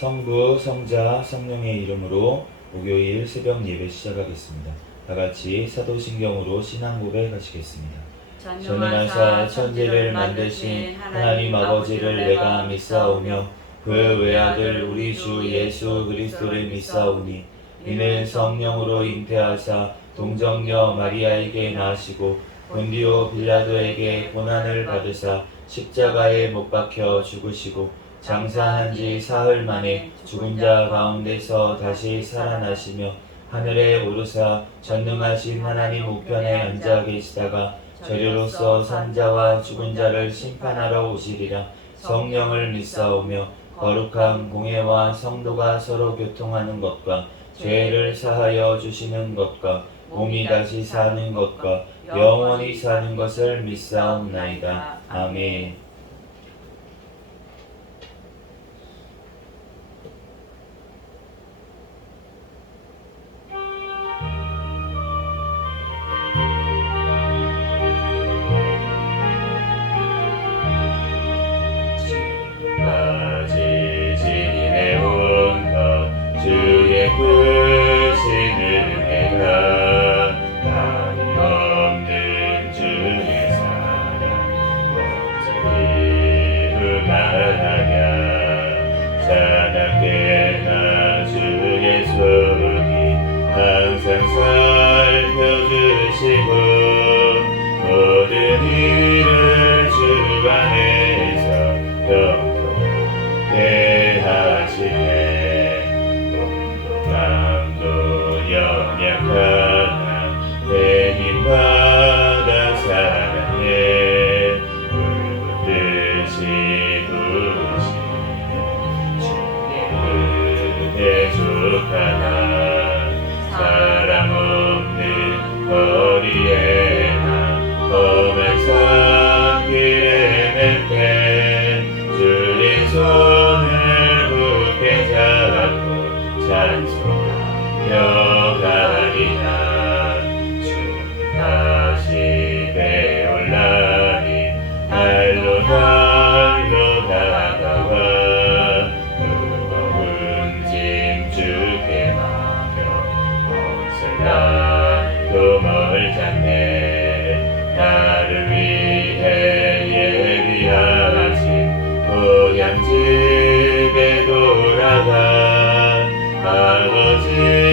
성부, 성자, 성령의 이름으로 목요일 새벽 예배 시작하겠습니다. 다 같이 사도신경으로 신앙 고백하시겠습니다. 전능하사 천지를 만드신 하나님 아버지를 내가 믿사오며 그 외아들 우리 주 예수 그리스도를 믿사오니 이는 성령으로 잉태하사 동정녀 마리아에게 나시고 본디오 빌라도에게 고난을 받으사 십자가에 못 박혀 죽으시고 장사한 지 사흘 만에 죽은 자 가운데서 다시 살아나시며 하늘에 오르사 전능하신 하나님 우편에 앉아 계시다가 저리로서 산자와 죽은 자를 심판하러 오시리라. 성령을 믿사오며 거룩한 공회와 성도가 서로 교통하는 것과 죄를 사하여 주시는 것과 몸이 다시 사는 것과 영원히 사는 것을 믿사옵나이다. 아멘. 주의 크신 은혜가 한이 없는 주의 사랑 어찌 흥하냐 자나깨나 주의 손이 항상 살펴주시고 모든 일을 주 안에서 경통하게 하시네. 연약하나 내 힘받아 사랑해 울붓듯이 부으시네. 주의 은혜 족하나 사랑 없는 거리에나 험한 산길에 맺게 주의 손을 굳게 잡고 찬송하며 가리라. 주 다시 배올라니 날로 다가와 무거운 짐 주께 맡겨 어슬라 도멀 잡네. 나를 위해 예비하신 고향 집에 돌아가 아버지의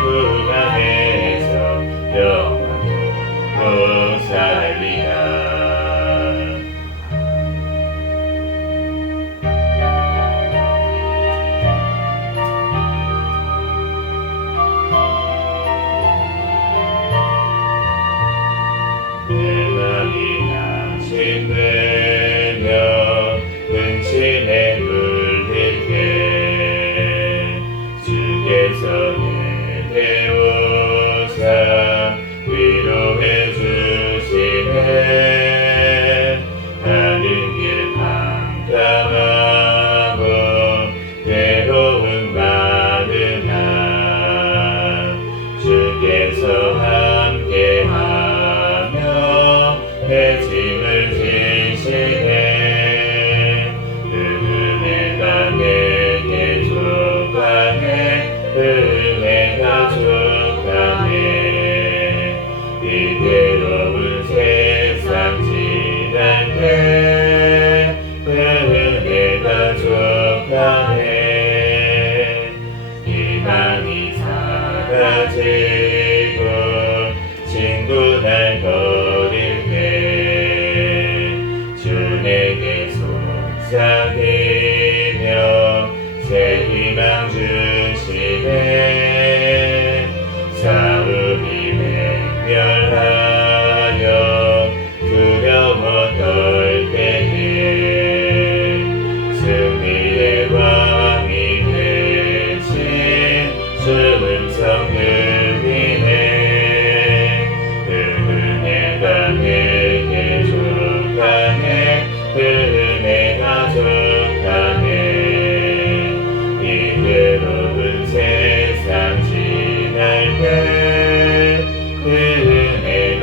품 안에서 영원토록 살리라. 내 맘이 낙심되며 근심에 물들 때 주께서 내게 오사 위로해 주시네. 가는 길 깜깜하고 괴로움 많으나 주께서 함께하며 내 짐을 지시네. 은혜가 내게 족하네. 은혜가 족하네. 이 괴로운 세상 지날 때 은혜가 족하네. 희망이 사라지고 친구 날 버릴 때 주 내게 속삭이며 새 희망 주시네. 싸움이 맹렬하여 두려워 떨 때에 승리의 왕이 되신 주 음성 들리네. 은혜가 내게 족하네. 은혜가 족하네. 이 괴로운 세상 지날 때 은혜가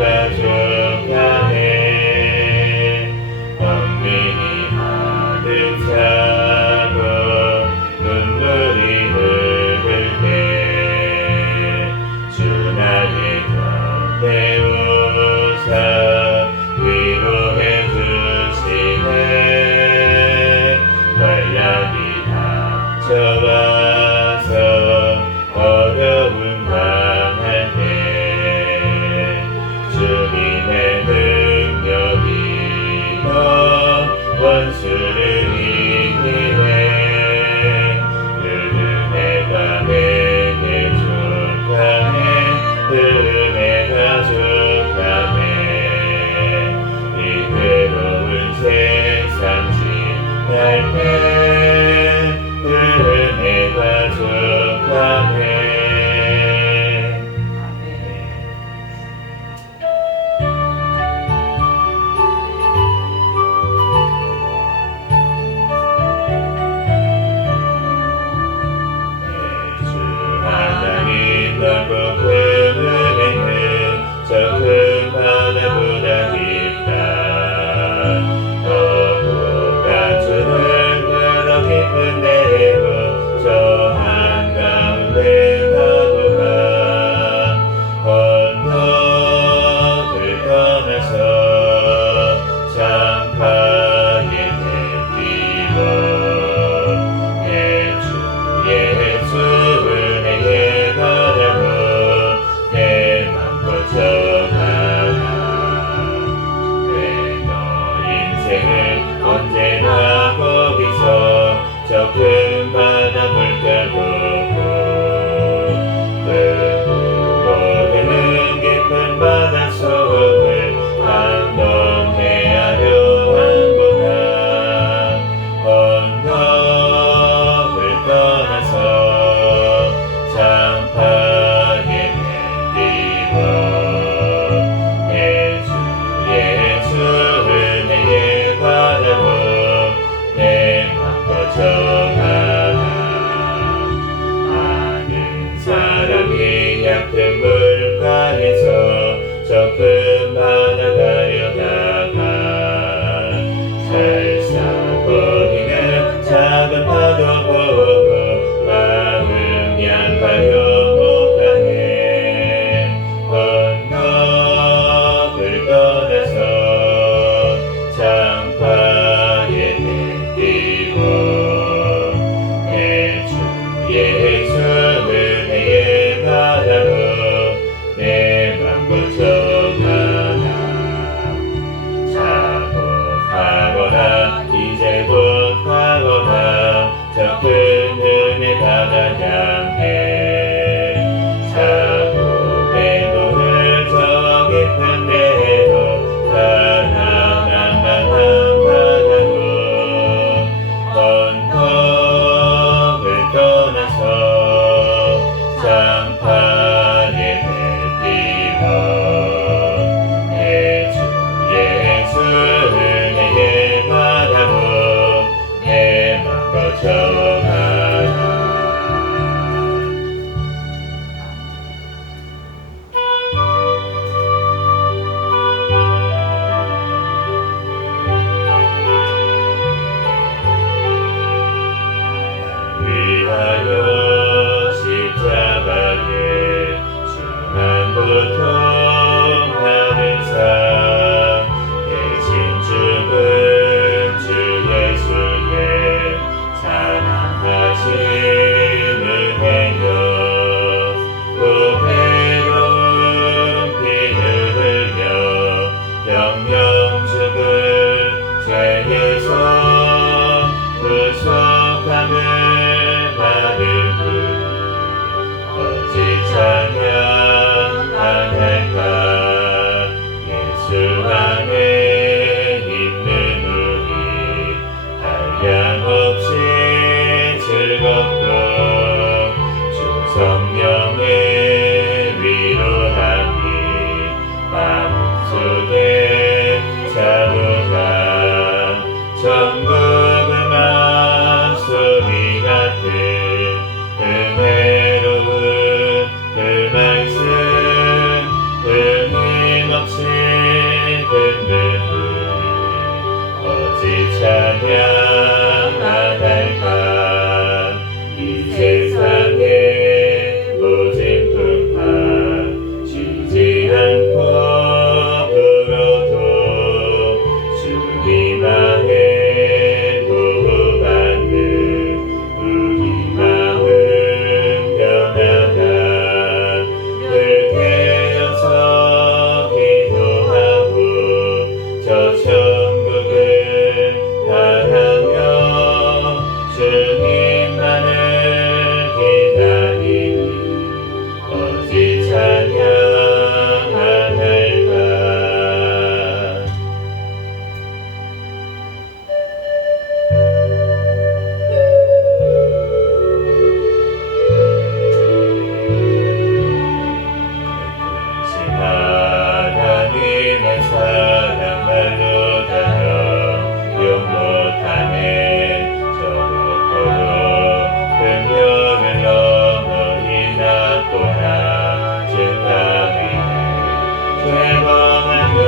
회방하며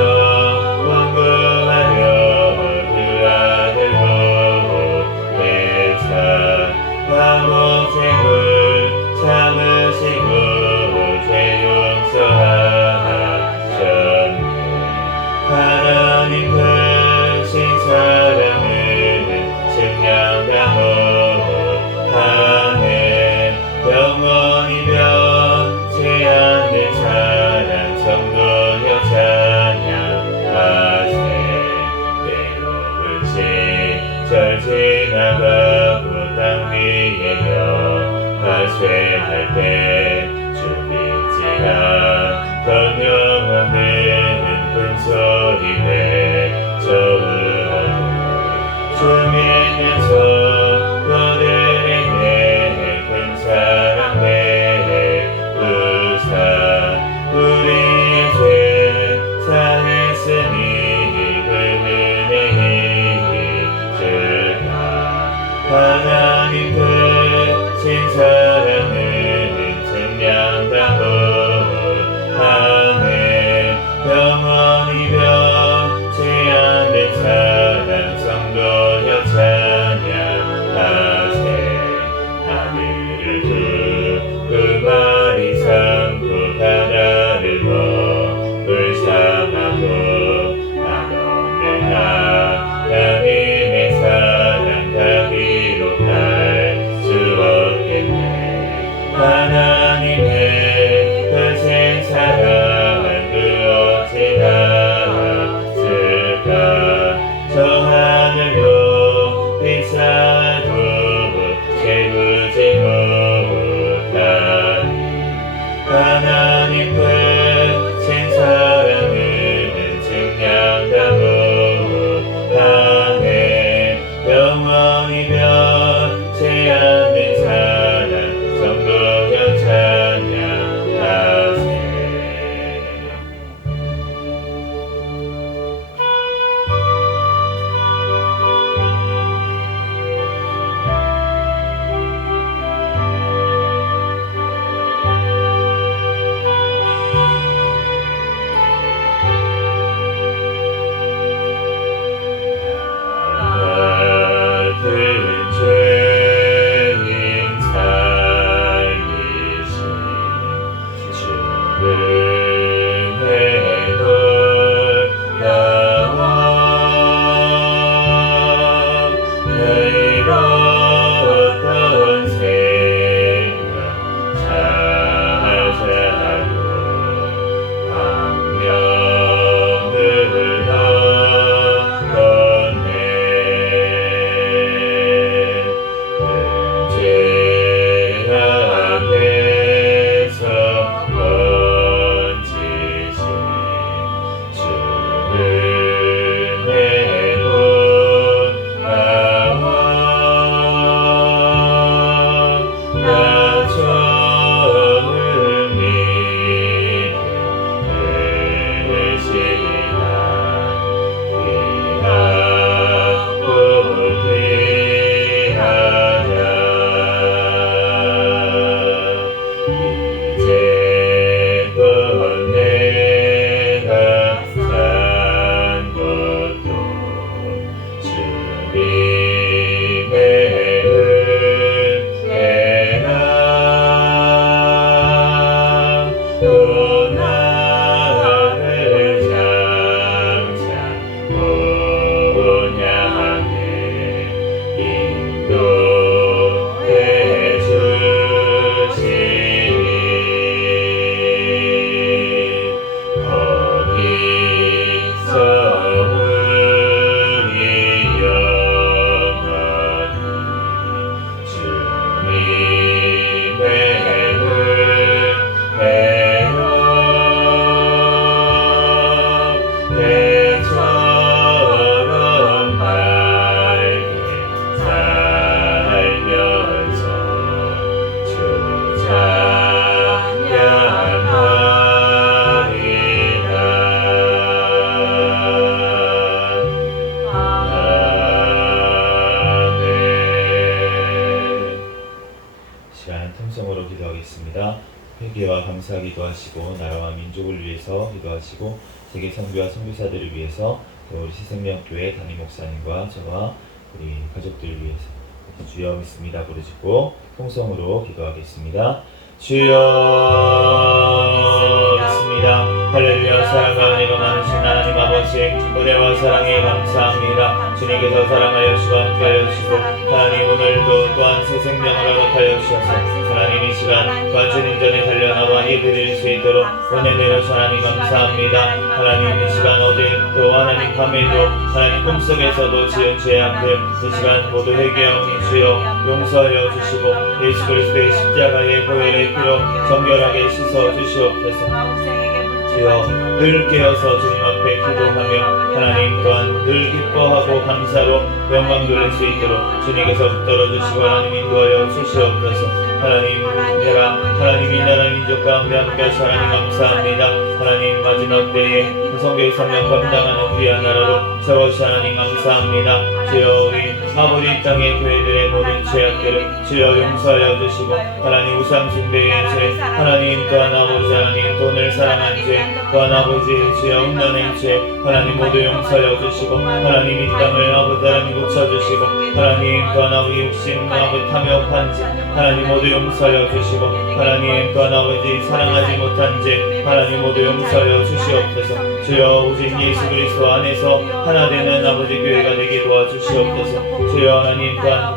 원금하며 그 아들로 내차 감옥생을 참으시고 죄 용서하셨네. 하나님 크신 사랑은 증량당하네. 영원히 변치 않는 사랑 성도여 찬양하세. 외로운 시절 지나가고 땅 위에여 하쇠할 때 주믿지 않던 영혼들은 큰 소리 외쳐으라고 주 믿으면서 너들에게 큰 사랑 베푸사 우리의 죄 사했으니 그 은혜에 있으라. 하나님 크신 사랑은 증량당하네. 영원히 변치 않는 사랑 성도여 찬양하세. 하늘을 두그 마리 삼고 바다를 먹을 삼아도 한없는 하나님의 사랑 다 기록할 수 없겠네. 하나님의 크신 사랑 그 어찌 닿았을까. 저 하늘도 비싸도 채우지 못하니 하나님 크신 사랑은 기도하시고 나라와 민족을 위해서 기도하시고 세계 선교와 선교사들을 위해서 또 우리 새생명교회 담임 목사님과 저와 우리 가족들을 위해서 주여 믿습니다 부르짖고 통성으로 기도하겠습니다. 주여 믿습니다. 할렐루야. 사랑과 은혜가 많으신 하나님 아버지 은혜와 사랑에 감사합니다. 주님께서 사랑하여 주시고 함께하여 주시고 하나님 오늘도 또한 새 생명을 허락하여 주셔서 하나님 이 시간 완전히 전에 달려나와 예배드릴 수 있도록 은혜 내려주신 하나님 감사합니다. 하나님 이 시간 어제 또 하나님 밤에도 하나님 꿈속에서도 지은 죄악들 이 시간 모두 회개하오니 주여 용서하여 주시고 예수 그리스도의 십자가의 보혈의 피로 정결하게 씻어 주시옵소서. 주여 늘 깨어서 주님 앞에 기도하며 하나님 또한 늘 기뻐하고 감사로 영광 돌릴 수 있도록 주님께서 붙들어 주시고 하나님 인도하여 주시옵소서. 하나님 내가 하나님 이 나라 민족 가운데 함께하시 하나님 감사합니다. 하나님 마지막 때에 성교의 사명 감당하는 귀한 나라로 세워주시 하나님 감사합니다. 주여 우리 아버지 땅의 교회들의 모든 죄악들을 주여 용서하여 주시고 하나님 우상 숭배의 죄 하나님 또한 아버지 하나님 돈을 사랑한 죄 또한 아버지 주여 음란의 죄 하나님 모두 용서하여 주시고 하나님 이 땅을 아버지 하나님 고쳐주시고 하나님 또한 아버지 욕심 아버지 탐욕한 죄 하나님 모두 용서하여 주시고 하나님 또한 아버지 사랑하지 못한 죄 하나님 모두 용서하여 주시옵소서. 주여 오직 예수 그리스도 안에서 하나 되는 아버지 교회가 되게 도와주시옵소서. 주여 하나님 또한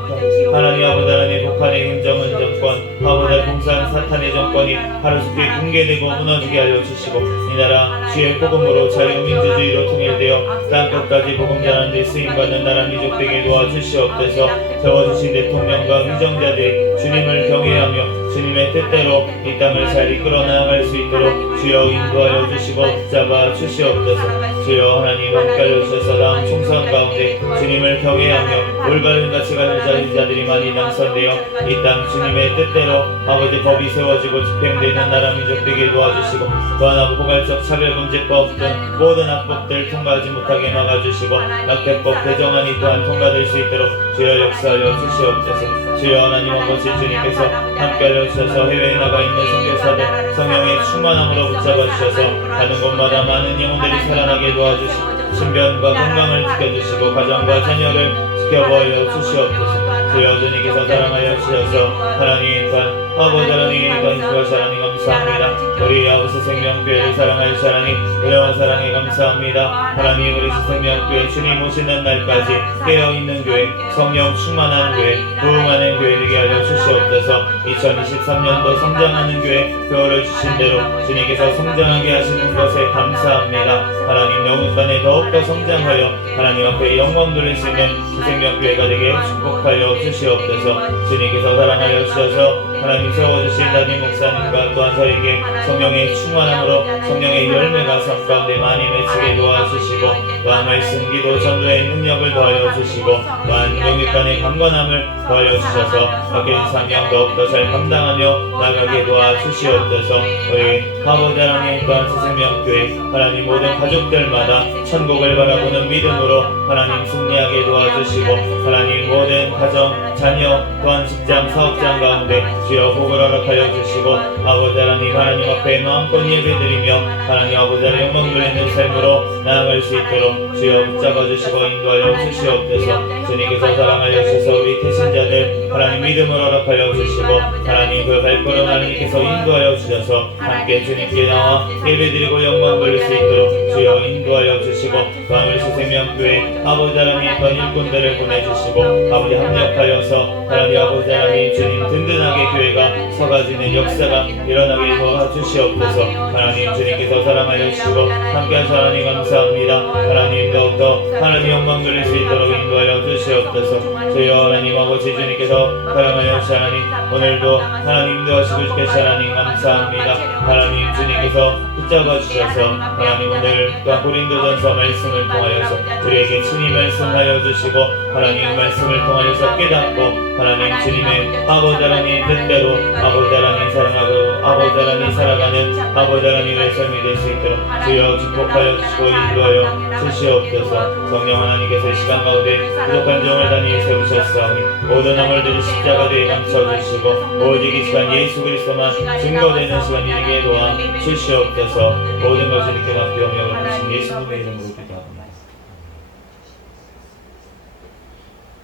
하나님 아버지 하나님 북한의 행정은 정권 아버지 공산 사탄의 정권이 하루속히 붕괴되고 무너지게 하여 주시고 이 나라 주의 복음으로 자유민주주의로 통일되어 땅끝까지 복음 전하는 데 쓰임받는 나라 민족 되게 도와주시옵소서. 세워주신 대통령과 위정자들이 주님을 경외하며 주님의 뜻대로 이 땅을 잘 이끌어 나아갈 수 있도록 주여 인도하여 주시고 붙잡아 주시옵소서. 주여 하나님 함께하여 주셔서 다음 총선 가운데 주님을 경외하며 올바른 가치관을 가진 자들이 많이 당선되어 이 땅 주님의 뜻대로 아버지 법이 세워지고 집행되는 나라 민족 되게 도와주시고 또한 아버지 포괄적 차별금지법 등 모든 악법들 통과하지 못하게 막아주시고 낙태법 개정안이 또한 통과될 수 있도록 주여 역사하여 주시옵소서. 주여 하나님 아버지 주님께서 함께하여 주셔서 해외에 나가 있는 선교사들 성령의 충만함으로 붙잡아 주셔서 가는 곳마다 많은 영혼들이 살아나게 도와주시고 신변과 건강을 지켜주시고 가정과 자녀를 지켜보여 주시옵소서. 주여 주님께서 사랑하여 주셔서 하나님 또한 아버지 하나님 인도하시고 하나님 감사합니다. 우리 아버지 생명교회를 사랑하여 주시 하나님 은혜와 사랑에 감사합니다. 하나님 우리 생명교회 주님 오시는 날까지 깨어있는 교회 성령 충만한 교회 부흥하는 교회 되게 하여 주시옵소서. 2023년도 성장하는 교회 교회를 주신 대로 주님께서 성장하게 하시는 것에 감사합니다. 하나님 영육간에 더욱더 성장하여 하나님 앞에 영광 돌릴 수 있는 생명교회가 되게 축복하여 주시옵소서. 주님께서 사랑하여 주셔서 하나님 세워주신 담임 목사님과 또한 저에게 성령의 충만함으로 성령의 열매가 삶 가운데 많이 맺히게 도와주시고 또한 말씀 기도 전도의 능력을 더하여 주시고 또한 영육간의 강건함을 더하여 주셔서 맡겨진 사명 더욱더 잘 감당하며 나가게 도와주시옵소서. 우리 아버지 하나님 또한 새생명교회 하나님 모든 가족들마다 천국을 바라보는 믿음으로 하나님 승리하게 도와주시고 하나님 모든 가정 자녀 또한 직장 사업장 가운데 주여 복을 허락하여 주시고 아버지 하나님 앞에 마음껏 예배드리며 하나님 아버지 하나님 영광 돌리는 삶으로 나아갈 수 있도록 주여 붙잡아 주시고 인도하여 주시옵소서. 주님께서 사랑하여 주셔서 우리 태신자들 하나님 믿음을 허락하여 주시고 하나님 그 발걸음 하나님께서 인도하여 주셔서 함께 주님께 나와 예배드리고 영광 돌릴 수 있도록 주여 인도하여 주시고 또한 우리 새생명교회 아버지 하나님 또한 일꾼들을 보내주시고 아버지 합력하여서 하나님 아버지 하나님 주님 든든하게 교회가 서가지는 역사가 일어나게 도와주시옵소서. 하나님 주님께서 사랑하여 주시고 함께하셔 하나님 감사합니다. 하나님 더욱더 하나님 영광 돌릴 수 있도록 인도하여 주시옵소서. 주여 하나님 아버지 주님께서 사랑하여 주시 하나님 오늘도 하나님 인도하시고 주께서 하나님 감사합니다. 하나님 주님께서 붙잡아 주셔서 하나님 오늘 또한 고린도전서 말씀을 통하여서 우리에게 친히 말씀하여 주시고 하나님 말씀을 통하여서 깨닫고 하나님 주님의 아버지 하나님 뜻대로 아버지 하나님 사랑하고 아버지 하나님이 살아가는 아버지 하나님의 삶이 될 수 있도록 주여 축복하여 주시고 인도하여 주시옵소서. 성령 하나님께서 이 시간 가운데 부족한 종을 단위에 세우셨사오니 모든 허물들을 십자가에 감춰주시고 오직 이 시간 예수 그리스도만 증거되는 시간 이기게 도와 주시옵소서. 모든 것을 이렇게 맡겨오며 받으신 예수님의 이름으로 기도합니다.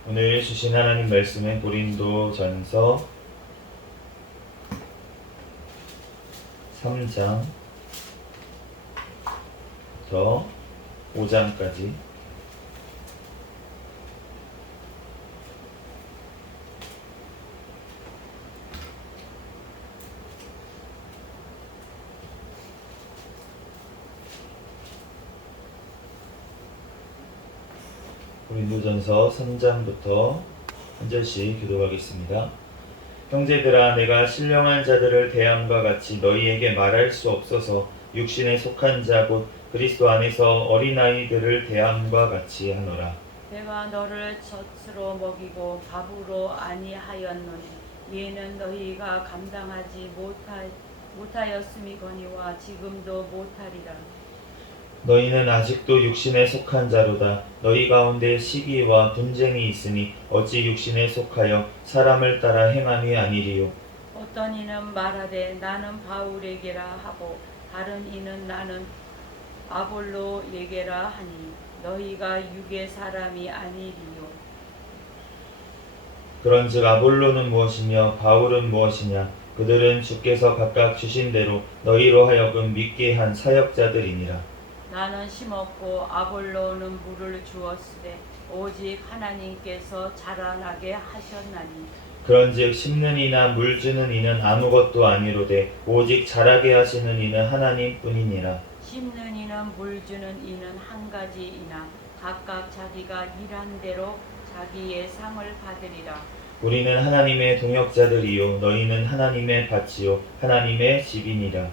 오늘 주신 하나님 말씀은 고린도전서 3장부터 5장까지 고린도전서 3장부터 한 절씩 교독하겠습니다. 형제들아, 내가 신령한 자들을 대함과 같이 너희에게 말할 수 없어서 육신에 속한 자 곧 그리스도 안에서 어린아이들을 대함과 같이 하노라. 내가 너를 젖으로 먹이고 밥으로 아니하였노니 이는 너희가 감당하지 못하였음이거니와 지금도 못하리라. 너희는 아직도 육신에 속한 자로다. 너희 가운데 시기와 분쟁이 있으니 어찌 육신에 속하여 사람을 따라 행함이 아니리요. 어떤 이는 말하되 나는 바울에게라 하고 다른 이는 나는 아볼로에게라 하니 너희가 육의 사람이 아니리요. 그런즉 아볼로는 무엇이며 바울은 무엇이냐? 그들은 주께서 각각 주신 대로 너희로 하여금 믿게 한 사역자들이니라. 나는 심었고 아볼로는 물을 주었으되 오직 하나님께서 자라나게 하셨나니 그런즉 심는 이나 물 주는 이는 아무것도 아니로되 오직 자라게 하시는 이는 하나님뿐이니라. 심는 이는 물 주는 이는 한 가지이나 각각 자기가 일한 대로 자기의 상을 받으리라. 우리는 하나님의 동역자들이요 너희는 하나님의 밭이요 하나님의 집이니라.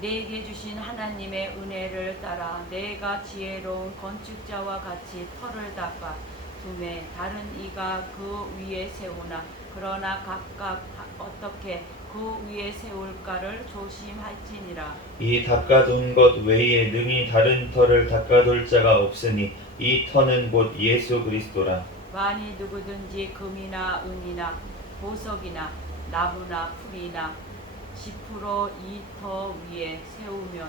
내게 주신 하나님의 은혜를 따라 내가 지혜로운 건축자와 같이 터를 닦아 두매 다른 이가 그 위에 세우나 그러나 각각 어떻게 그 위에 세울까를 조심할지니라. 이 닦아둔 것 외에 능히 다른 터를 닦아둘 자가 없으니 이 터는 곧 예수 그리스도라. 만일 누구든지 금이나 은이나 보석이나 나무나 풀이나 지푸로 이 터 위에 세우면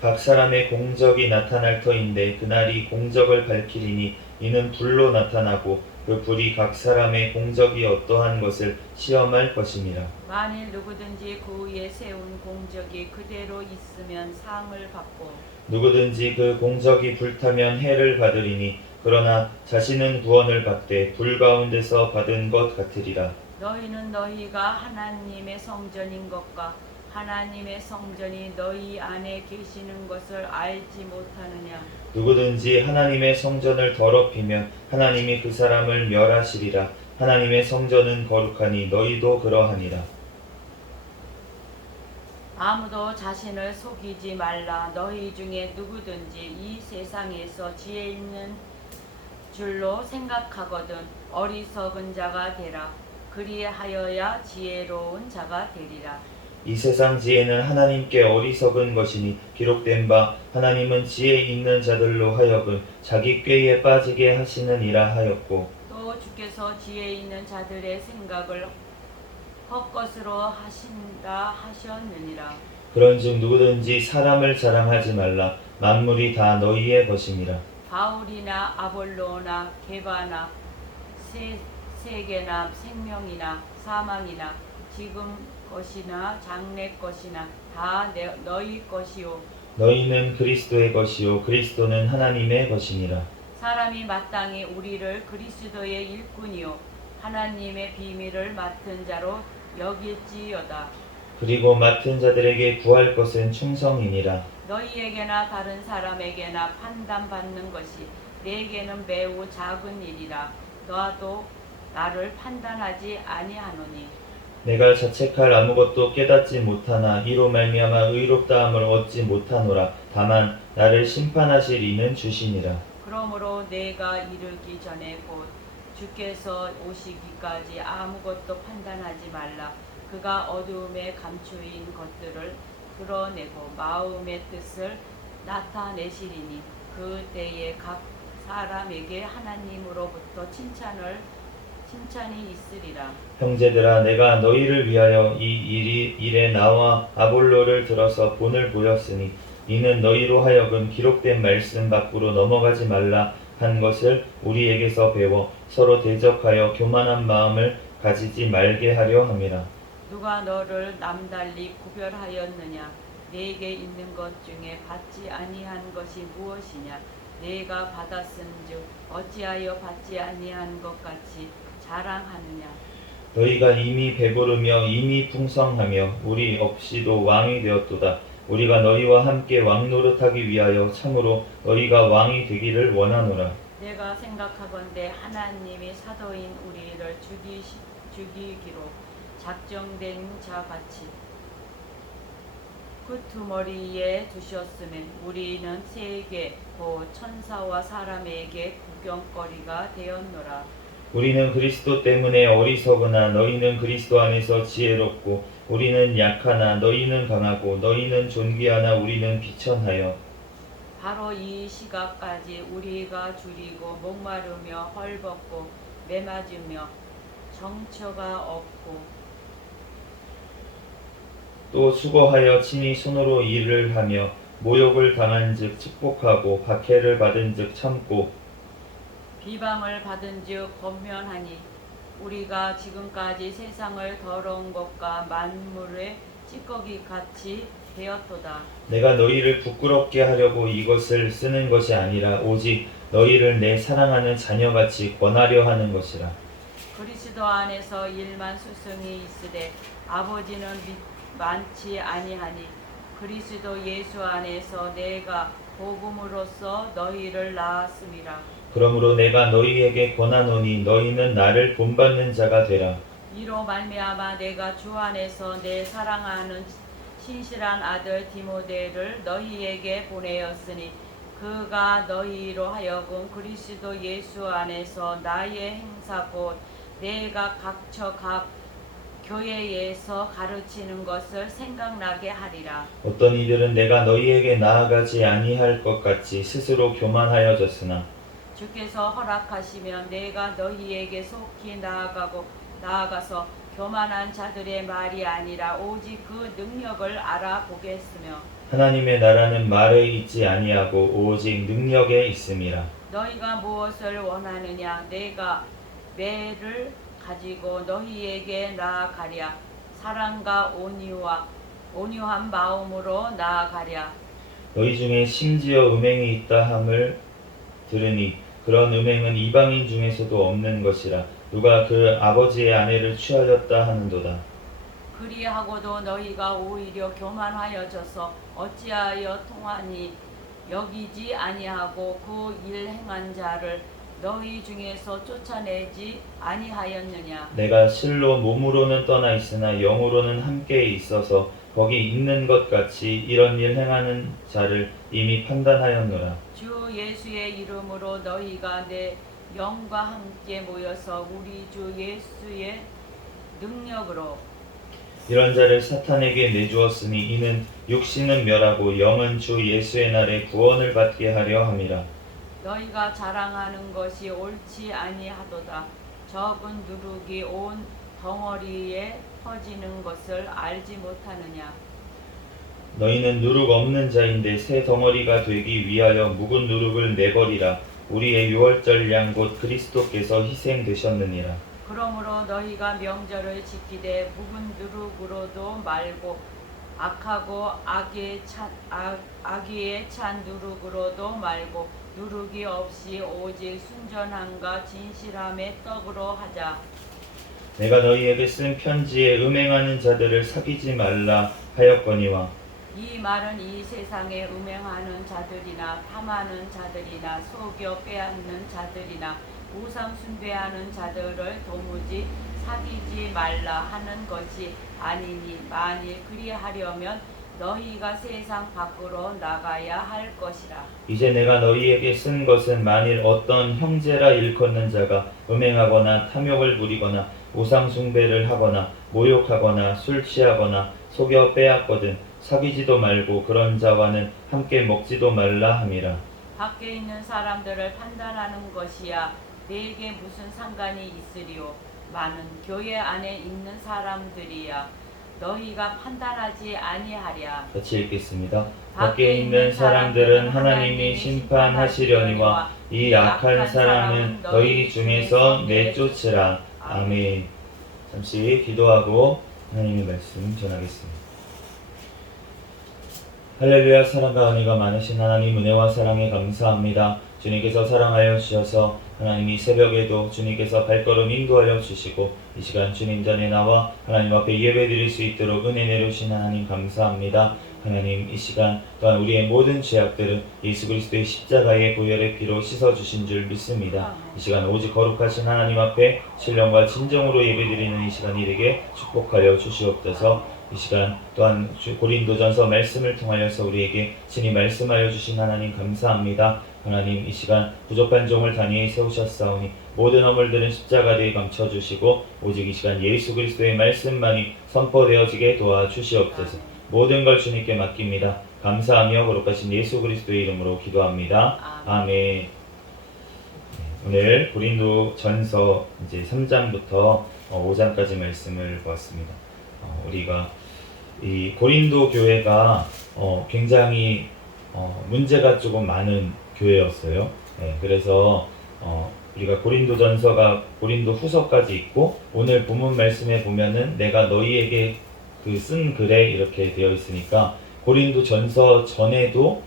각 사람의 공적이 나타날 터인데 그날이 공적을 밝히리니 이는 불로 나타나고 그 불이 각 사람의 공적이 어떠한 것을 시험할 것임이라. 만일 누구든지 그 위에 세운 공적이 그대로 있으면 상을 받고 누구든지 그 공적이 불타면 해를 받으리니 그러나 자신은 구원을 받되 불 가운데서 받은 것 같으리라. 너희는 너희가 하나님의 성전인 것과 하나님의 성전이 너희 안에 계시는 것을 알지 못하느냐. 누구든지 하나님의 성전을 더럽히면 하나님이 그 사람을 멸하시리라. 하나님의 성전은 거룩하니 너희도 그러하니라. 아무도 자신을 속이지 말라. 너희 중에 누구든지 이 세상에서 지혜 있는 줄로 생각하거든 어리석은 자가 되라. 그리하여야 지혜로운 자가 되리라. 이 세상 지혜는 하나님께 어리석은 것이니 기록된 바 하나님은 지혜 있는 자들로 하여금 자기 꾀에 빠지게 하시느니라 하였고 또 주께서 지혜 있는 자들의 생각을 헛것으로 하신다 하셨느니라. 그런즉 누구든지 사람을 자랑하지 말라. 만물이 다 너희의 것임이라. 바울이나 아볼로나 게바나 세계나 생명이나 사망이나 지금 것이나 장래 것이나 다 너희 것이요 너희는 그리스도의 것이요 그리스도는 하나님의 것이니라. 사람이 마땅히 우리를 그리스도의 일꾼이요 하나님의 비밀을 맡은 자로 여길지어다. 그리고 맡은 자들에게 구할 것은 충성이니라. 너희에게나 다른 사람에게나 판단받는 것이 내게는 매우 작은 일이라. 너도 나를 판단하지 아니하노니 내가 자책할 아무것도 깨닫지 못하나 이로 말미암아 의롭다함을 얻지 못하노라. 다만 나를 심판하실 이는 주시니라. 그러므로 내가 이르기 전에 곧 주께서 오시기까지 아무것도 판단하지 말라. 그가 어두움에 감추인 것들을 드러내고 마음의 뜻을 나타내시리니 그때에 각 사람에게 하나님으로부터 칭찬이 있으리라. 형제들아, 내가 너희를 위하여 이 일에 나와 아볼로를 들어서 본을 보였으니 이는 너희로 하여금 기록된 말씀 밖으로 넘어가지 말라 한 것을 우리에게서 배워 서로 대적하여 교만한 마음을 가지지 말게 하려 함이라. 누가 너를 남달리 구별하였느냐? 내게 있는 것 중에 받지 아니한 것이 무엇이냐? 내가 받았은즉 어찌하여 받지 아니한 것 같이 자랑하느냐? 너희가 이미 배부르며 이미 풍성하며 우리 없이도 왕이 되었도다. 우리가 너희와 함께 왕 노릇하기 위하여 참으로 너희가 왕이 되기를 원하노라. 내가 생각하건대 하나님이 사도인 우리를 죽이기로 작정된 자같이 끄트머리에 두셨으면 우리는 세계 곧 천사와 사람에게 구경거리가 되었노라. 우리는 그리스도 때문에 어리석으나 너희는 그리스도 안에서 지혜롭고 우리는 약하나 너희는 강하고 너희는 존귀하나 우리는 비천하여 바로 이 시각까지 우리가 줄이고 목마르며 헐벗고 매맞으며 정처가 없고 또 수고하여 친히 손으로 일을 하며 모욕을 당한즉 축복하고 박해를 받은즉 참고 비방을 받은즉 권면하니 우리가 지금까지 세상을 더러운 것과 만물의 찌꺼기 같이 되었도다. 내가 너희를 부끄럽게 하려고 이것을 쓰는 것이 아니라 오직 너희를 내 사랑하는 자녀같이 권하려 하는 것이라. 그리스도 안에서 일만 스승이 있으되 아버지는 많지 아니하니 그리스도 예수 안에서 내가 복음으로써 너희를 낳았음이라. 그러므로 내가 너희에게 권하노니 너희는 나를 본받는 자가 되라. 이로 말미암아 내가 주 안에서 내 사랑하는 신실한 아들 디모데를 너희에게 보내었으니 그가 너희로 하여금 그리스도 예수 안에서 나의 행사 곧 내가 각 교회에서 가르치는 것을 생각나게 하리라. 어떤 이들은 내가 너희에게 나아가지 아니할 것 같이 스스로 교만하여졌으나 주께서 허락하시면 내가 너희에게 속히 나아가서 교만한 자들의 말이 아니라 오직 그 능력을 알아보겠으며 하나님의 나라는 말에 있지 아니하고 오직 능력에 있음이라. 너희가 무엇을 원하느냐? 내가 매를 가지고 너희에게 나아가랴. 사랑과 온유한 마음으로 나아가랴. 너희 중에 심지어 음행이 있다 함을 들으니 그런 음행은 이방인 중에서도 없는 것이라. 누가 그 아버지의 아내를 취하였다 하는도다. 그리하고도 너희가 오히려 교만하여져서 어찌하여 통하니 여기지 아니하고 그 일 행한 자를 너희 중에서 쫓아내지 아니하였느냐? 내가 실로 몸으로는 떠나 있으나 영으로는 함께 있어서 거기 있는 것 같이 이런 일 행하는 자를 이미 판단하였노라. 주 예수의 이름으로 너희가 내 영과 함께 모여서 우리 주 예수의 능력으로 이런 자를 사탄에게 내주었으니 이는 육신은 멸하고 영은 주 예수의 날에 구원을 받게 하려 함이라. 너희가 자랑하는 것이 옳지 아니하도다. 적은 누룩이 온 덩어리에 퍼지는 것을 알지 못하느냐? 너희는 누룩 없는 자인데 새 덩어리가 되기 위하여 묵은 누룩을 내버리라. 우리의 유월절 양 곧 그리스도께서 희생되셨느니라. 그러므로 너희가 명절을 지키되 묵은 누룩으로도 말고 악하고 악의에 찬 누룩으로도 말고 누룩이 없이 오직 순전함과 진실함의 떡으로 하자. 내가 너희에게 쓴 편지에 음행하는 자들을 사귀지 말라 하였거니와 이 말은 이 세상에 음행하는 자들이나 탐하는 자들이나 속여 빼앗는 자들이나 우상 숭배하는 자들을 도무지 사귀지 말라 하는 것이 아니니 만일 그리하려면 너희가 세상 밖으로 나가야 할 것이라. 이제 내가 너희에게 쓴 것은 만일 어떤 형제라 일컫는 자가 음행하거나 탐욕을 부리거나 우상 숭배를 하거나 모욕하거나 술 취하거나 속여 빼앗거든 사귀지도 말고 그런 자와는 함께 먹지도 말라 함이라. 밖에 있는 사람들을 판단하는 것이야 내게 무슨 상관이 있으리요. 많은 교회 안에 있는 사람들이야 너희가 판단하지 아니하랴. 같이 읽겠습니다. 밖에 있는 사람들은 하나님이 심판하시려니와 이 악한 사람은 너희 중에서 내쫓으라. 아멘. 잠시 기도하고 하나님의 말씀 전하겠습니다. 할렐루야. 사랑과 은혜가 많으신 하나님, 은혜와 사랑에 감사합니다. 주님께서 사랑하여 주셔서 하나님이 새벽에도 주님께서 발걸음 인도하여 주시고 이 시간 주님 전에 나와 하나님 앞에 예배드릴 수 있도록 은혜 내려주신 하나님 감사합니다. 하나님, 이 시간 또한 우리의 모든 죄악들은 예수 그리스도의 십자가의 보혈의 피로 씻어주신 줄 믿습니다. 이 시간 오직 거룩하신 하나님 앞에 신령과 진정으로 예배드리는 이 시간이 되게 축복하여 주시옵소서. 이 시간 또한 고린도전서 말씀을 통하여서 우리에게 친히 말씀하여 주신 하나님 감사합니다. 하나님, 이 시간 부족한 종을 단위에 세우셨사오니 모든 허물들은 십자가에 감춰주시고 오직 이 시간 예수 그리스도의 말씀만이 선포되어지게 도와주시옵소서. 모든 걸 주님께 맡깁니다. 감사하며 거룩하신 예수 그리스도의 이름으로 기도합니다. 아멘. 오늘 고린도전서 이제 3장부터 5장까지 말씀을 보았습니다. 우리가 이 고린도 교회가 굉장히 문제가 조금 많은 교회였어요. 그래서 우리가 고린도전서가 고린도 후서까지 있고 오늘 본문 말씀에 보면은 내가 너희에게 쓴 글에 이렇게 되어 있으니까 고린도전서 전에도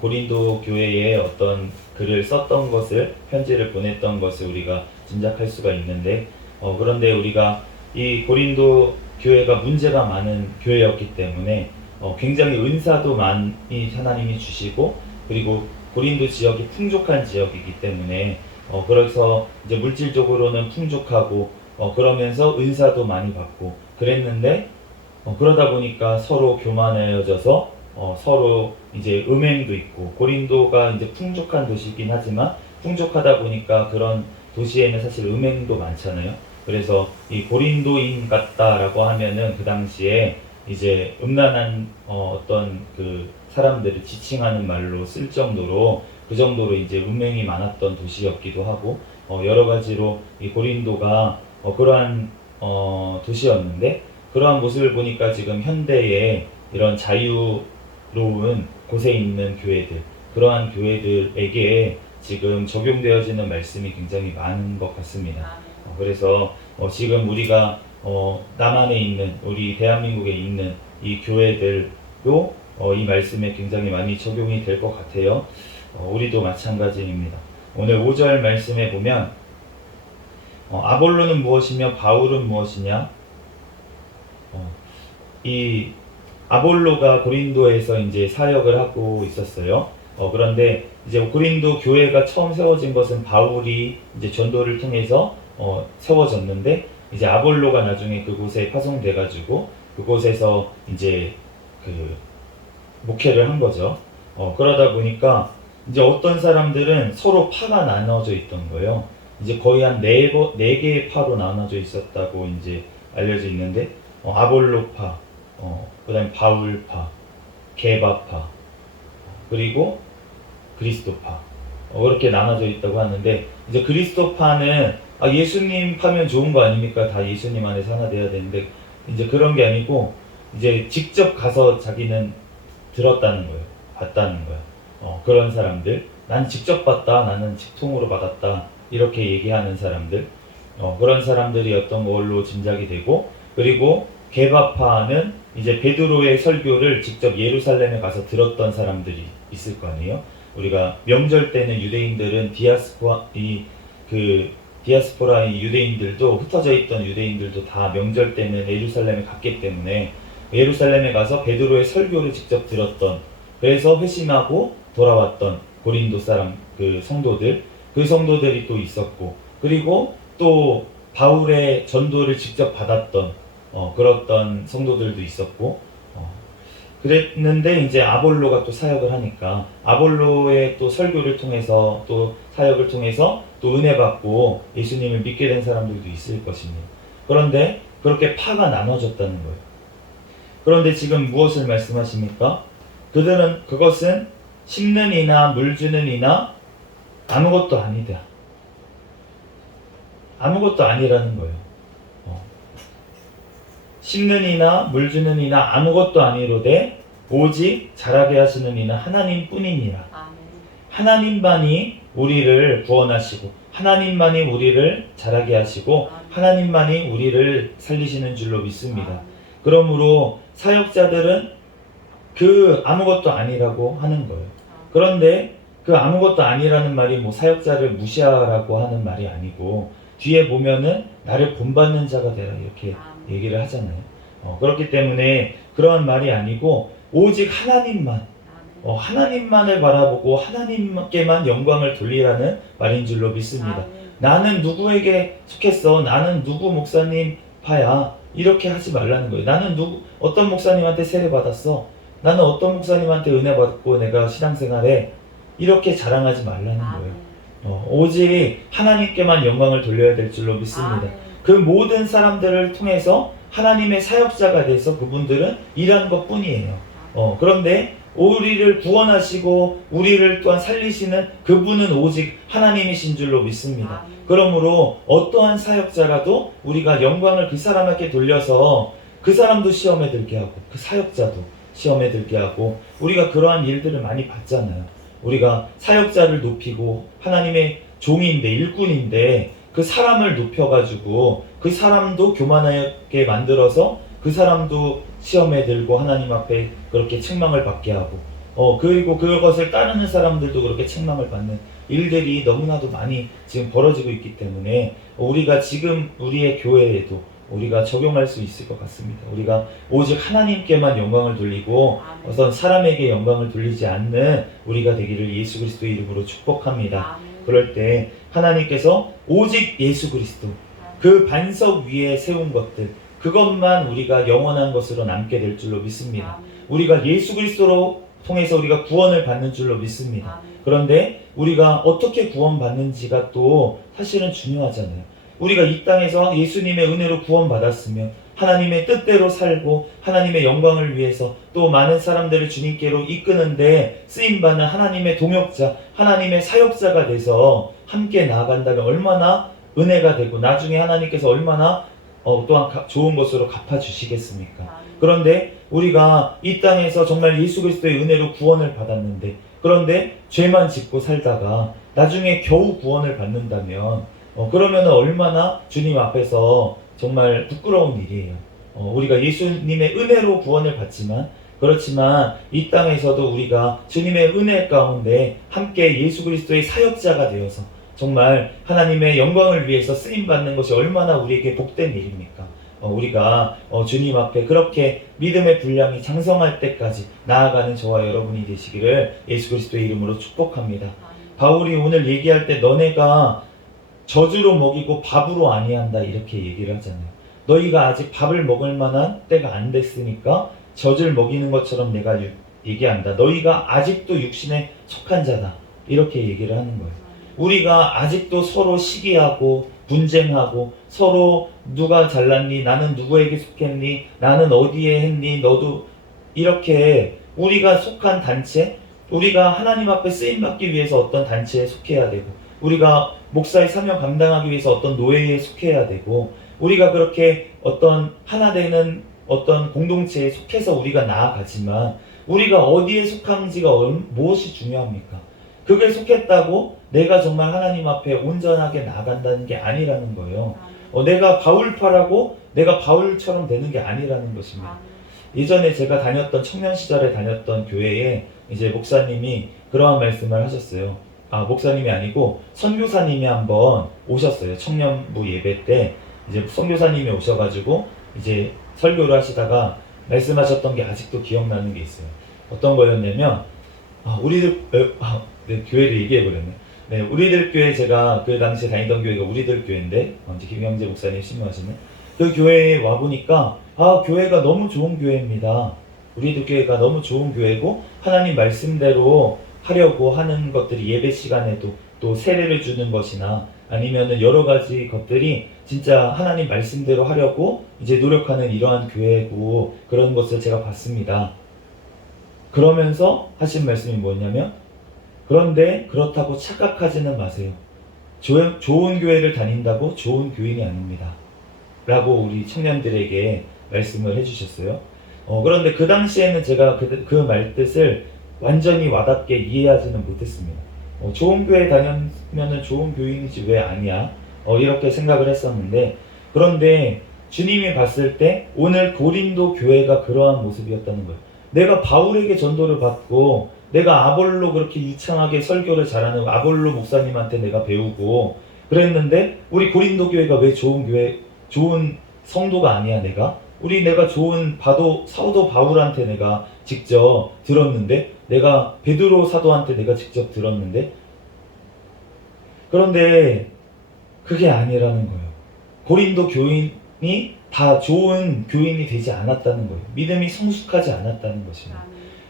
고린도 교회에 어떤 글을 썼던 것을 편지를 보냈던 것을 우리가 짐작할 수가 있는데 그런데 우리가 이 고린도 교회가 문제가 많은 교회였기 때문에 굉장히 은사도 많이 하나님이 주시고 그리고 고린도 지역이 풍족한 지역이기 때문에 그래서 이제 물질적으로는 풍족하고 그러면서 은사도 많이 받고 그랬는데 그러다 보니까 서로 교만해져서 서로 이제 음행도 있고 고린도가 이제 풍족한 도시이긴 하지만 풍족하다 보니까 그런 도시에는 사실 음행도 많잖아요. 그래서 이 고린도인 같다라고 하면은 그 당시에 이제 음란한 어떤 그 사람들을 지칭하는 말로 쓸 정도로 그 정도로 이제 음행이 많았던 도시였기도 하고 여러 가지로 이 고린도가 그러한 도시였는데 그러한 모습을 보니까 지금 현대에 이런 자유로운 곳에 있는 교회들 그러한 교회들에게 지금 적용되어지는 말씀이 굉장히 많은 것 같습니다. 그래서 지금 우리가 남한에 있는 우리 대한민국에 있는 이 교회들도 이 말씀에 굉장히 많이 적용이 될 것 같아요. 우리도 마찬가지입니다. 오늘 5절 말씀에 보면 아볼로는 무엇이며 바울은 무엇이냐? 이 아볼로가 고린도에서 이제 사역을 하고 있었어요. 그런데 이제 고린도 교회가 처음 세워진 것은 바울이 이제 전도를 통해서 세워졌는데 이제 아볼로가 나중에 그곳에 파송돼 가지고 그곳에서 이제 그 목회를 한 거죠. 그러다 보니까 이제 어떤 사람들은 서로 파가 나눠져 있던 거예요. 이제 거의 한 4개의 파로 나눠져 있었다고 이제 알려져 있는데 아볼로파, 그다음에 바울파, 게바파, 그리고 그리스도파 그렇게 나눠져 있다고 하는데 이제 그리스도파는 예수님 파면 좋은 거 아닙니까? 다 예수님 안에서 하나 돼야 되는데 이제 그런 게 아니고 이제 직접 가서 자기는 들었다는 거예요. 봤다는 거예요. 그런 사람들 난 직접 봤다. 나는 직통으로 받았다. 이렇게 얘기하는 사람들 그런 사람들이 어떤 걸로 짐작이 되고 그리고 게바파는 이제 베드로의 설교를 직접 예루살렘에 가서 들었던 사람들이 있을 거 아니에요. 우리가 명절 때는 유대인들은 디아스포라의 유대인들도 흩어져 있던 유대인들도 다 명절 때는 예루살렘에 갔기 때문에 예루살렘에 가서 베드로의 설교를 직접 들었던 그래서 회심하고 돌아왔던 고린도 사람 그 성도들이 또 있었고 그리고 또 바울의 전도를 직접 받았던 그랬던 성도들도 있었고 그랬는데 이제 아볼로가 또 사역을 하니까 아볼로의 또 설교를 통해서 또 사역을 통해서 또 은혜 받고 예수님을 믿게 된 사람들도 있을 것입니다. 그런데 그렇게 파가 나눠졌다는 거예요. 그런데 지금 무엇을 말씀하십니까? 그것은 심는 이나 물 주는 이나 아무것도 아니다. 아무것도 아니라는 거예요. 심는 이나 물 주는 이나 아무것도 아니로되 오직 자라게 하시는 이는 하나님 뿐이니라. 아멘. 하나님만이 우리를 구원하시고 하나님만이 우리를 자라게 하시고 하나님만이 우리를 살리시는 줄로 믿습니다. 그러므로 사역자들은 그 아무것도 아니라고 하는 거예요. 그런데 그 아무것도 아니라는 말이 뭐 사역자를 무시하라고 하는 말이 아니고 뒤에 보면은 나를 본받는 자가 되라 이렇게 얘기를 하잖아요. 그렇기 때문에 그러한 말이 아니고 오직 하나님만 하나님만을 바라보고 하나님께만 영광을 돌리라는 말인 줄로 믿습니다. 나는 누구에게 속했어? 나는 누구 목사님 파야? 이렇게 하지 말라는 거예요. 나는 어떤 목사님한테 세례 받았어? 나는 어떤 목사님한테 은혜 받고 내가 신앙생활에 이렇게 자랑하지 말라는 거예요. 오직 하나님께만 영광을 돌려야 될 줄로 믿습니다. 그 모든 사람들을 통해서 하나님의 사역자가 돼서 그분들은 일하는 것 뿐이에요. 그런데 우리를 구원하시고 우리를 또한 살리시는 그분은 오직 하나님이신 줄로 믿습니다. 그러므로 어떠한 사역자라도 우리가 영광을 그 사람에게 돌려서 그 사람도 시험에 들게 하고 그 사역자도 시험에 들게 하고 우리가 그러한 일들을 많이 봤잖아요. 우리가 사역자를 높이고 하나님의 종인데 일꾼인데 그 사람을 높여가지고 그 사람도 교만하게 만들어서 그 사람도 시험에 들고 하나님 앞에 그렇게 책망을 받게 하고 그리고 그것을 따르는 사람들도 그렇게 책망을 받는 일들이 너무나도 많이 지금 벌어지고 있기 때문에 우리가 지금 우리의 교회에도 우리가 적용할 수 있을 것 같습니다. 우리가 오직 하나님께만 영광을 돌리고 어떤 사람에게 영광을 돌리지 않는 우리가 되기를 예수 그리스도의 이름으로 축복합니다. 그럴 때 하나님께서 오직 예수 그리스도 그 반석 위에 세운 것들 그것만 우리가 영원한 것으로 남게 될 줄로 믿습니다. 우리가 예수 그리스도로 통해서 우리가 구원을 받는 줄로 믿습니다. 그런데 우리가 어떻게 구원받는지가 또 사실은 중요하잖아요. 우리가 이 땅에서 예수님의 은혜로 구원받았으면 하나님의 뜻대로 살고 하나님의 영광을 위해서 또 많은 사람들을 주님께로 이끄는데 쓰임받는 하나님의 동역자, 하나님의 사역자가 돼서 함께 나아간다면 얼마나 은혜가 되고 나중에 하나님께서 얼마나 또한 좋은 것으로 갚아주시겠습니까? 그런데 우리가 이 땅에서 정말 예수 그리스도의 은혜로 구원을 받았는데 그런데 죄만 짓고 살다가 나중에 겨우 구원을 받는다면 그러면 얼마나 주님 앞에서 정말 부끄러운 일이에요. 우리가 예수님의 은혜로 구원을 받지만 그렇지만 이 땅에서도 우리가 주님의 은혜 가운데 함께 예수 그리스도의 사역자가 되어서 정말 하나님의 영광을 위해서 쓰임받는 것이 얼마나 우리에게 복된 일입니까? 우리가 주님 앞에 그렇게 믿음의 분량이 장성할 때까지 나아가는 저와 여러분이 되시기를 예수 그리스도의 이름으로 축복합니다. 바울이 오늘 얘기할 때 너네가 저주로 먹이고 밥으로 아니한다 이렇게 얘기를 하잖아요. 너희가 아직 밥을 먹을 만한 때가 안 됐으니까 젖을 먹이는 것처럼 내가 얘기한다. 너희가 아직도 육신에 속한 자다 이렇게 얘기를 하는 거예요. 우리가 아직도 서로 시기하고 분쟁하고 서로 누가 잘났니? 나는 누구에게 속했니? 나는 어디에 했니? 너도 이렇게 우리가 속한 단체 우리가 하나님 앞에 쓰임받기 위해서 어떤 단체에 속해야 되고 우리가 목사의 사명 감당하기 위해서 어떤 노예에 속해야 되고 우리가 그렇게 어떤 하나 되는 어떤 공동체에 속해서 우리가 나아가지만 우리가 어디에 속한지가 무엇이 중요합니까? 그게 속했다고 내가 정말 하나님 앞에 온전하게 나아간다는 게 아니라는 거예요. 내가 바울파라고 내가 바울처럼 되는 게 아니라는 것입니다. 예전에 제가 다녔던 청년 시절에 다녔던 교회에 이제 목사님이 그러한 말씀을 하셨어요. 목사님이 아니고 선교사님이 한번 오셨어요. 청년부 예배 때 이제 선교사님이 오셔가지고 이제 설교를 하시다가 말씀하셨던 게 아직도 기억나는 게 있어요. 어떤 거였냐면 네, 교회를 얘기해버렸네. 네, 우리들 교회 제가 그 당시에 다니던 교회가 우리들 교회인데 이제 김영재 목사님 신무하시는 그 교회에 와보니까 교회가 너무 좋은 교회입니다. 우리들 교회가 너무 좋은 교회고 하나님 말씀대로 하려고 하는 것들이 예배 시간에도 또 세례를 주는 것이나 아니면은 여러 가지 것들이 진짜 하나님 말씀대로 하려고 이제 노력하는 이러한 교회고 그런 것을 제가 봤습니다. 그러면서 하신 말씀이 뭐냐면 그런데 그렇다고 착각하지는 마세요. 좋은 교회를 다닌다고 좋은 교인이 아닙니다. 라고 우리 청년들에게 말씀을 해주셨어요. 그런데 그 당시에는 제가 그 말 뜻을 완전히 와닿게 이해하지는 못했습니다. 좋은 교회 다니면은 좋은 교인이지 왜 아니야? 이렇게 생각을 했었는데 그런데 주님이 봤을 때 오늘 고린도 교회가 그러한 모습이었다는 거예요. 내가 바울에게 전도를 받고 내가 아볼로 그렇게 유창하게 설교를 잘하는 아볼로 목사님한테 내가 배우고 그랬는데 우리 고린도 교회가 왜 좋은 교회, 좋은 성도가 아니야 내가 좋은 사도 바울한테 내가 직접 들었는데 내가 베드로 사도한테 내가 직접 들었는데 그런데 그게 아니라는 거예요. 고린도 교인이 다 좋은 교인이 되지 않았다는 거예요. 믿음이 성숙하지 않았다는 것입니다.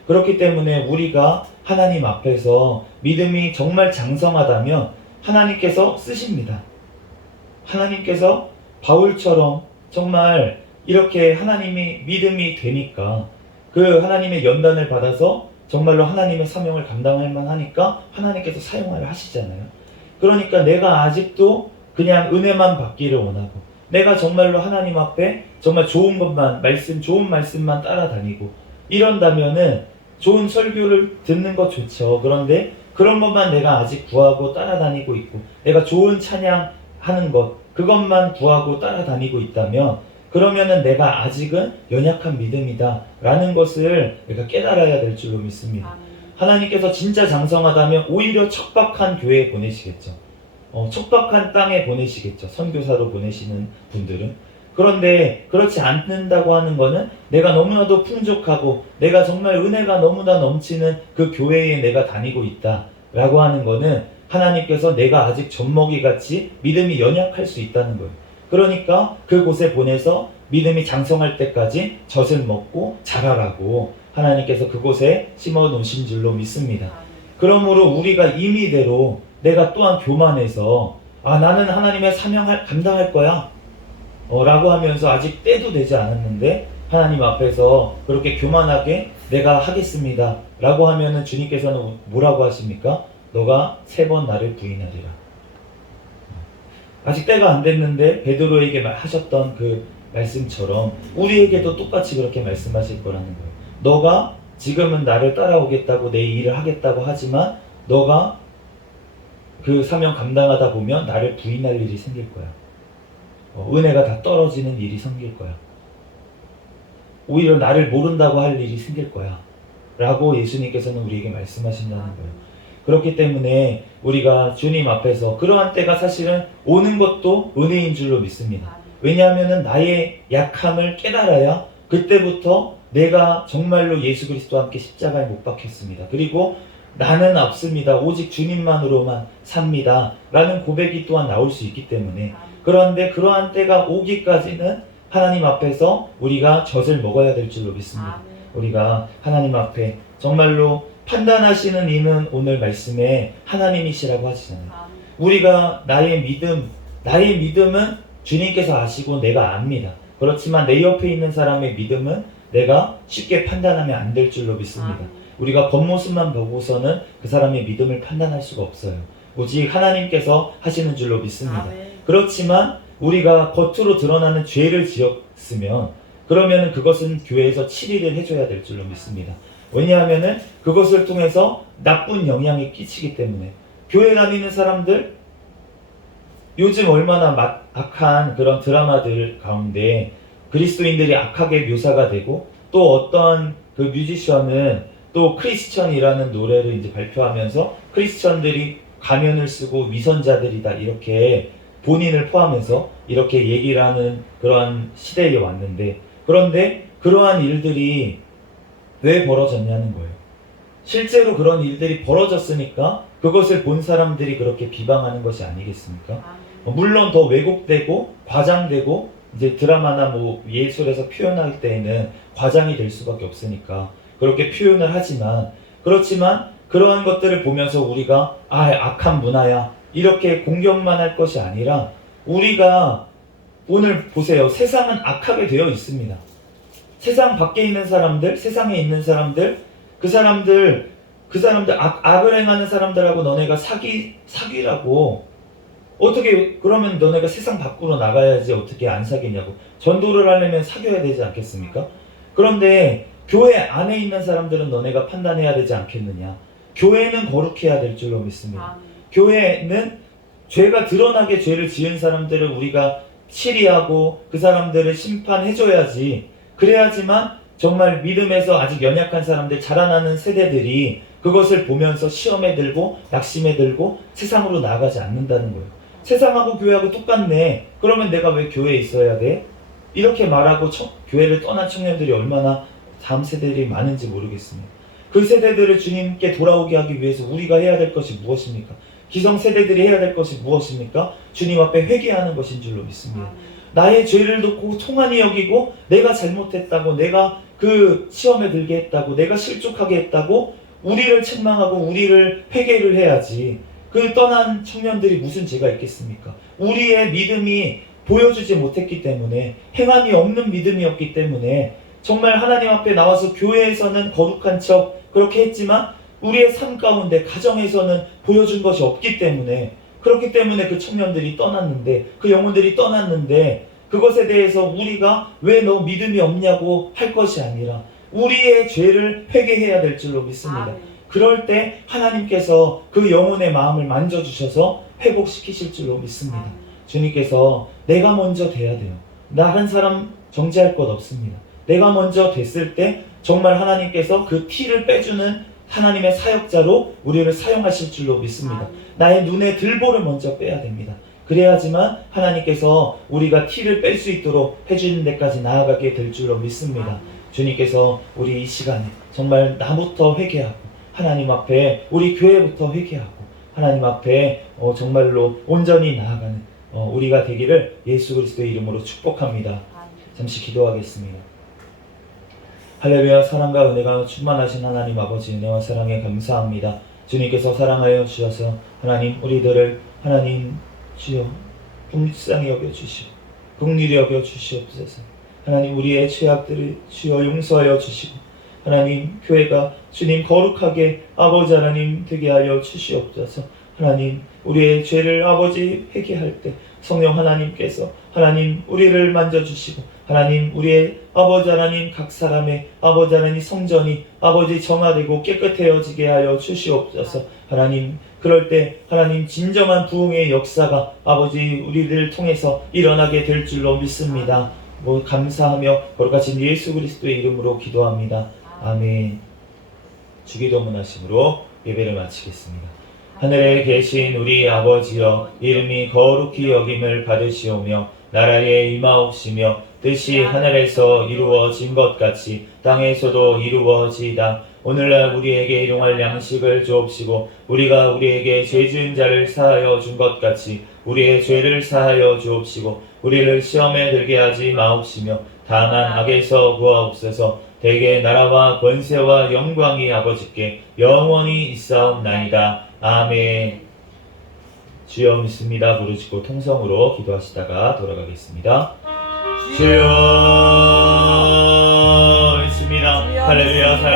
그렇기 때문에 우리가 하나님 앞에서 믿음이 정말 장성하다면 하나님께서 쓰십니다. 하나님께서 바울처럼 정말 이렇게 하나님이 믿음이 되니까 그 하나님의 연단을 받아서 정말로 하나님의 사명을 감당할 만하니까 하나님께서 사용하려 하시잖아요. 그러니까 내가 아직도 그냥 은혜만 받기를 원하고 내가 정말로 하나님 앞에 정말 좋은 것만 좋은 말씀만 따라다니고 이런다면은 좋은 설교를 듣는 것 좋죠. 그런데 그런 것만 내가 아직 구하고 따라다니고 있고 내가 좋은 찬양하는 것 그것만 구하고 따라다니고 있다면 그러면은 내가 아직은 연약한 믿음이다 라는 것을 내가 깨달아야 될 줄로 믿습니다. 하나님께서 진짜 장성하다면 오히려 척박한 교회에 보내시겠죠. 척박한 땅에 보내시겠죠. 선교사로 보내시는 분들은. 그런데 그렇지 않는다고 하는 것은 내가 너무나도 풍족하고 내가 정말 은혜가 너무나 넘치는 그 교회에 내가 다니고 있다 라고 하는 것은 하나님께서 내가 아직 젖먹이같이 믿음이 연약할 수 있다는 거예요. 그러니까 그곳에 보내서 믿음이 장성할 때까지 젖을 먹고 자라라고 하나님께서 그곳에 심어 놓으신 줄로 믿습니다. 그러므로 우리가 임의대로 내가 또한 교만해서 나는 하나님의 사명을 감당할 거야 라고 하면서 아직 때도 되지 않았는데 하나님 앞에서 그렇게 교만하게 내가 하겠습니다 라고 하면은 주님께서는 뭐라고 하십니까? 너가 3번 나를 부인하리라. 아직 때가 안 됐는데 베드로에게 하셨던 그 말씀처럼 우리에게도 똑같이 그렇게 말씀하실 거라는 거예요. 너가 지금은 나를 따라오겠다고 내 일을 하겠다고 하지만 너가 그 사명 감당하다 보면 나를 부인할 일이 생길 거야. 은혜가 다 떨어지는 일이 생길 거야. 오히려 나를 모른다고 할 일이 생길 거야 라고 예수님께서는 우리에게 말씀하신다는 거예요. 그렇기 때문에 우리가 주님 앞에서 그러한 때가 사실은 오는 것도 은혜인 줄로 믿습니다. 왜냐하면 나의 약함을 깨달아야 그때부터 내가 정말로 예수 그리스도와 함께 십자가에 못 박혔습니다. 그리고 나는 없습니다. 오직 주님만으로만 삽니다. 라는 고백이 또한 나올 수 있기 때문에 그런데 그러한 때가 오기까지는 하나님 앞에서 우리가 젖을 먹어야 될 줄로 믿습니다. 우리가 하나님 앞에 정말로 판단하시는 이는 오늘 말씀에 하나님이시라고 하시잖아요. 우리가 나의 믿음은 주님께서 아시고 내가 압니다. 그렇지만 내 옆에 있는 사람의 믿음은 내가 쉽게 판단하면 안 될 줄로 믿습니다. 우리가 겉모습만 보고서는 그 사람의 믿음을 판단할 수가 없어요. 오직 하나님께서 하시는 줄로 믿습니다. 그렇지만 우리가 겉으로 드러나는 죄를 지었으면 그러면 그것은 교회에서 치리를 해줘야 될 줄로 믿습니다. 왜냐하면 그것을 통해서 나쁜 영향이 끼치기 때문에 교회 다니는 사람들 요즘 얼마나 악한 그런 드라마들 가운데 그리스도인들이 악하게 묘사가 되고 또 어떤 그 뮤지션은 또 크리스천이라는 노래를 이제 발표하면서 크리스천들이 가면을 쓰고 위선자들이다 이렇게 본인을 포함해서 이렇게 얘기를 하는 그러한 시대에 왔는데 그런데 그러한 일들이 왜 벌어졌냐는 거예요. 실제로 그런 일들이 벌어졌으니까 그것을 본 사람들이 그렇게 비방하는 것이 아니겠습니까? 물론 더 왜곡되고 과장되고 이제 드라마나 뭐 예술에서 표현할 때에는 과장이 될 수밖에 없으니까 그렇게 표현을 하지만 그렇지만 그러한 것들을 보면서 우리가 악한 문화야 이렇게 공격만 할 것이 아니라 우리가 오늘 보세요. 세상은 악하게 되어 있습니다. 세상 밖에 있는 사람들, 세상에 있는 사람들, 그 사람들 악을 행하는 사람들하고 너네가 사귀라고. 어떻게 그러면 너네가 세상 밖으로 나가야지 어떻게 안 사귀냐고. 전도를 하려면 사귀어야 되지 않겠습니까? 그런데 교회 안에 있는 사람들은 너네가 판단해야 되지 않겠느냐. 교회는 거룩해야 될 줄로 믿습니다. 교회는 죄가 드러나게 죄를 지은 사람들을 우리가 치리하고 그 사람들을 심판해줘야지. 그래야지만 정말 믿음에서 아직 연약한 사람들, 자라나는 세대들이 그것을 보면서 시험에 들고 낙심에 들고 세상으로 나가지 않는다는 거예요. 세상하고 교회하고 똑같네. 그러면 내가 왜 교회에 있어야 돼? 이렇게 말하고 교회를 떠난 청년들이 얼마나 다음 세대들이 많은지 모르겠습니다. 그 세대들을 주님께 돌아오게 하기 위해서 우리가 해야 될 것이 무엇입니까? 기성세대들이 해야 될 것이 무엇입니까? 주님 앞에 회개하는 것인 줄로 믿습니다. 나의 죄를 돕고 통한이 여기고 내가 잘못했다고, 내가 그 시험에 들게 했다고, 내가 실족하게 했다고 우리를 책망하고 우리를 회개를 해야지. 그 떠난 청년들이 무슨 죄가 있겠습니까? 우리의 믿음이 보여주지 못했기 때문에, 행함이 없는 믿음이었기 때문에 정말 하나님 앞에 나와서 교회에서는 거룩한 척 그렇게 했지만 우리의 삶 가운데 가정에서는 보여준 것이 없기 때문에, 그렇기 때문에 그 청년들이 떠났는데, 그 영혼들이 떠났는데, 그것에 대해서 우리가 왜 너 믿음이 없냐고 할 것이 아니라 우리의 죄를 회개해야 될 줄로 믿습니다. 그럴 때 하나님께서 그 영혼의 마음을 만져주셔서 회복시키실 줄로 믿습니다. 주님께서 내가 먼저 돼야 돼요. 다른 사람 정죄할 것 없습니다. 내가 먼저 됐을 때 정말 하나님께서 그 티를 빼주는 하나님의 사역자로 우리를 사용하실 줄로 믿습니다. 나의 눈에 들보를 먼저 빼야 됩니다. 그래야지만 하나님께서 우리가 티를 뺄 수 있도록 해주는 데까지 나아가게 될 줄로 믿습니다. 주님께서 우리 이 시간에 정말 나부터 회개하고 하나님 앞에 우리 교회부터 회개하고 하나님 앞에 정말로 온전히 나아가는 우리가 되기를 예수 그리스도의 이름으로 축복합니다. 잠시 기도하겠습니다. 할렐루야. 사랑과 은혜가 충만하신 하나님 아버지, 은혜와 사랑에 감사합니다. 주님께서 사랑하여 주셔서 하나님 우리들을 하나님 주여 불쌍히 여겨주시고 긍휼히 여겨주시옵소서. 하나님 우리의 죄악들을 주여 용서하여 주시고 하나님 교회가 주님 거룩하게 아버지 하나님 되게 하여 주시옵소서. 하나님 우리의 죄를 아버지 회개할 때 성령 하나님께서 하나님 우리를 만져주시고 하나님 우리의 아버지 하나님 각 사람의 아버지 하나님 성전이 아버지 정화되고 깨끗해지게 하여 주시옵소서. 하나님 그럴 때 하나님 진정한 부흥의 역사가 아버지 우리를 통해서 일어나게 될 줄로 믿습니다. 감사하며 거룩하신 예수 그리스도의 이름으로 기도합니다. 아멘. 주기도문 하심으로 예배를 마치겠습니다. 하늘에 계신 우리 아버지여, 이름이 거룩히 여김을 받으시오며 나라에 임하옵시며 뜻이 하늘에서 이루어진 것 같이 땅에서도 이루어지이다. 오늘날 우리에게 일용할 양식을 주옵시고 우리가 우리에게 죄 지은 자를 사하여 준 것 같이 우리의 죄를 사하여 주옵시고 우리를 시험에 들게 하지 마옵시며 다만 악에서 구하옵소서. 대개 나라와 권세와 영광이 아버지께 영원히 있사옵나이다. 아멘. 주여 믿습니다 부르짖고 통성으로 기도하시다가 돌아가겠습니다. 주여 믿습니다. 할렐루야.